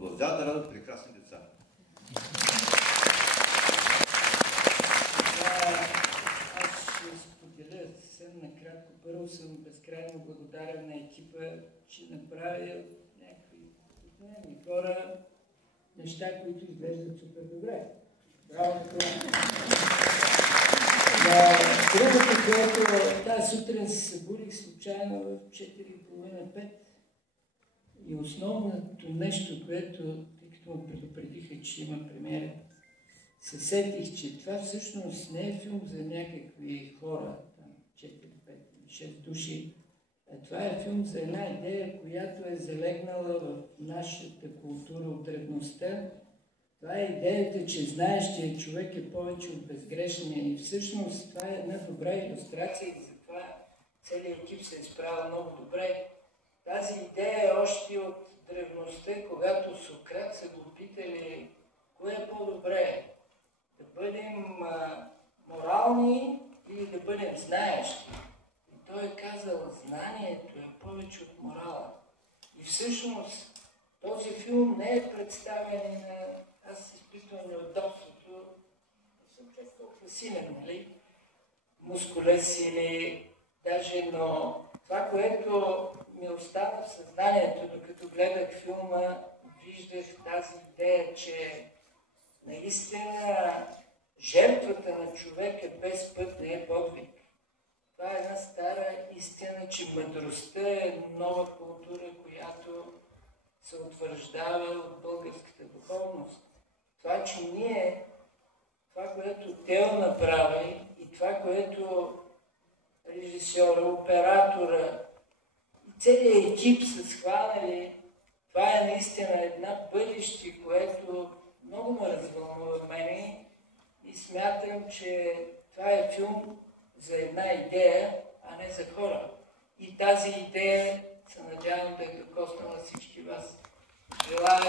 продължават да раждат прекрасни деца. Аз ще споделя съвсем накратко. Първо съм безкрайно благодарен на екипа, че направя някакви обикновени хора неща, които изглеждат супер добре. Браво! Другото, което тази сутрин се събудих случайно в 4:30-5 и основното нещо, което, тъй като ме предупредиха, че има премиера, се сетих, че това всъщност не е филм за някакви хора, там 4, 5 или 6 души, а това е филм за една идея, която е залегнала в нашата култура от древността. Това е идеята, че знаещия човек е повече от безгрешния и всъщност това е една добра илюстрация и затова целият екип се е справил много добре. Тази идея е още от древността, когато Сократ са го питали кое е по-добре, да бъдем морални или да бъдем знаещи. И той е казал, знанието е повече от морала. И всъщност този филм не е представен на... Аз изпитвам неудобството, не съм чак толкова силен, нали? Мускулес или даже, но това, което ми остана в съзнанието, докато гледах филма, виждах тази идея, че наистина жертвата на човека без път не е подвиг. Това е една стара истина, че мъдростта е нова култура, която се утвърждава от българската духовност. Това, че ние, това, което Тео направи и това, което режисьора, оператора и целият екип са схванали, това е наистина една бъдеще, което много ме развълнува мене и смятам, че това е филм за една идея, а не за хора. И тази идея се надявам да е докосна на всички вас. Желая